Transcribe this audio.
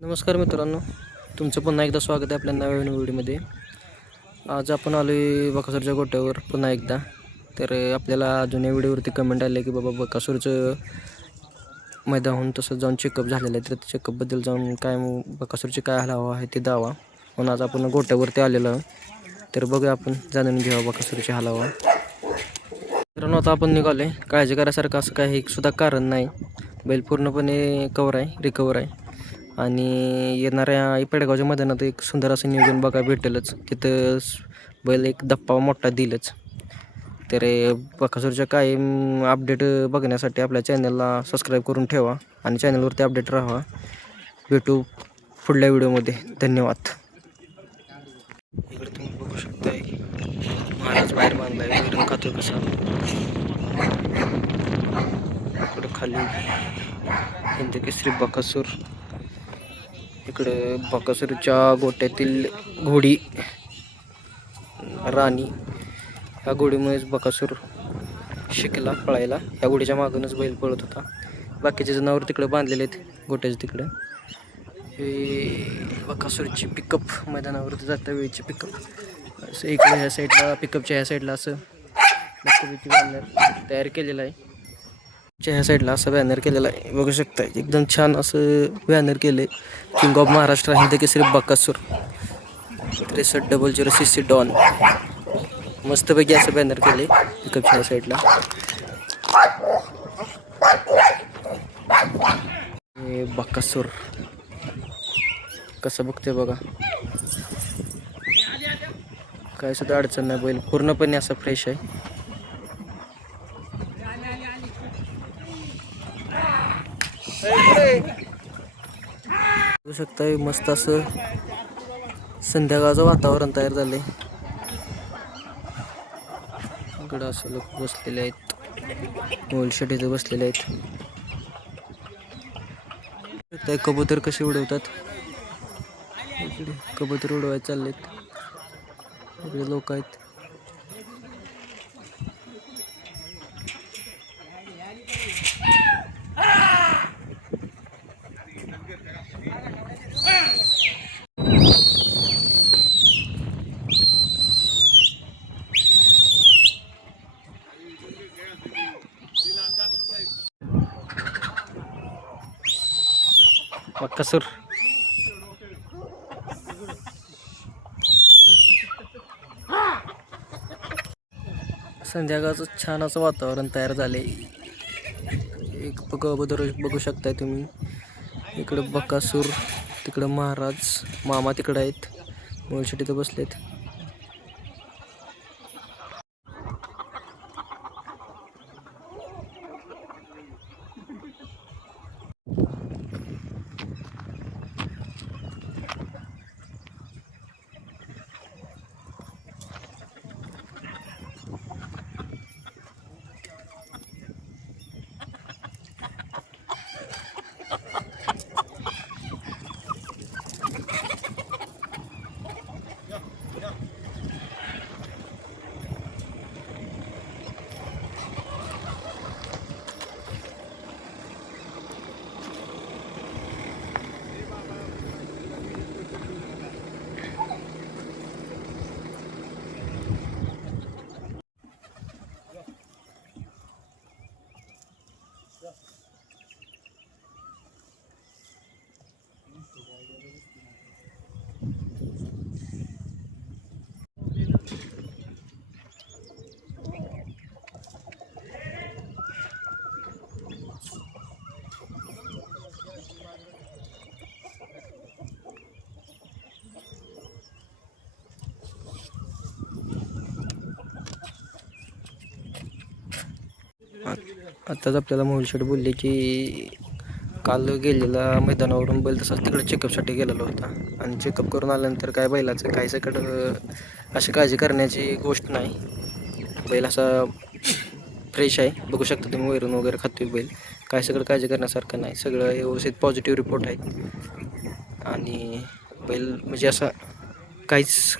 नमस्कार मित्रांनो, तुमचं पुन्हा एकदा स्वागत आहे आपल्या नव्या व्हिडिओमध्ये. आज आपण आलो आहे बकासूरच्या गोट्यावर पुन्हा एकदा. तर आपल्याला जुन्या व्हिडिओवरती कमेंट आले की बाबा बकासूरचं मैदानाहून तसं जाऊन चेकअप झालेलं आहे, तर चेकअपबद्दल जाऊन काय बकासूरची काय हलावा आहे ते दावा. म्हणून आज आपण गोट्यावरती आलेलो आहे. तर बघूया, आपण जाणून घेऊया बकासूरची हलावा. मित्रांनो, आता आपण निघालो आहे. काळजी करायसारखं असं काही सुद्धा कारण नाही. बैल पूर्णपणे कवर आहे, रिकवर आहे. आणि येणाऱ्या पेडगावच्या मैदानात एक सुंदर असं नियोजन बघायला भेटेलच. तिथं बैल एक धप्पा मोठा दिलंच. तर बकासूरच्या कायम अपडेट बघण्यासाठी आपल्या चॅनलला सबस्क्राईब करून ठेवा आणि चॅनलवरती अपडेट राहा. भेटू पुढल्या व्हिडिओमध्ये. धन्यवाद. इकडे तुम्ही बघू शकताय महाराज बाहेर बांधलाय, वैरण खातो कसा. इकडं खाली हिंद केसरी बकासूर. इकडे बकासूरच्या गोट्यातील घोडी राणी. ह्या घोडीमुळेच बकासूर शिकला पळायला. ह्या घोडीच्या मागूनच बैल पळत होता. बाकीचे जनावर तिकडे बांधलेले आहेत गोट्याच्या तिकडे. हे बकासूरची पिकअप मैदानावरती जाता वेळीची पिकअप. असं इकडे ह्या साईडला, पिकअपच्या ह्या साईडला असं मस्तपैकी बॅनर तयार केलेलं आहे. ह्या साईडला असं बॅनर केलेलं आहे, बघू शकता. एकदम छान असं बॅनर केले. King of Maharashtra Hind Kesari Bakasur 6300 CC don. मस्तपैकी असं बॅनर केले पिकअपच्या ह्या साईडला. हे बकासूर कसं बघते बघा, काय सुद्धा अडचण नाही. बैल पूर्णपणे असं फ्रेश आहे. बघू शकताय मस्त असं संध्याकाळचं वातावरण तयार झालंय. इकडं असं लोक बसलेले आहेत, मोलशेट इथे बसलेले आहेत. कबूतर कसे उडवतात. इकडे कबूतर उडवायला चाललेत. इकडे लोक आहेत. बकासूर संध्याकाळचं छान असं वातावरण तयार झाले. एक बघू शकताय तुम्ही. इकडं बकासूर, तिकडं महाराज मामा तिकडं आहेत, मोलशेट इथं बसलेत. आत्ताच आपल्याला मोलशेट बोलले की काल गेलेला मैदानावरून बैल तसाच तिकडे चेकअपसाठी गेलेला होता. आणि चेकअप करून आल्यानंतर काय बैलाचं काय सगळं अशी काळजी करण्याची गोष्ट नाही. बैल असा फ्रेश आहे, बघू शकता तुम्ही. वैरण वगैरे खातोय बैल. काय सगळं काळजी करण्यासारखं नाही. सगळं व्यवस्थित पॉझिटिव्ह रिपोर्ट आहेत. आणि बैल म्हणजे असा काहीच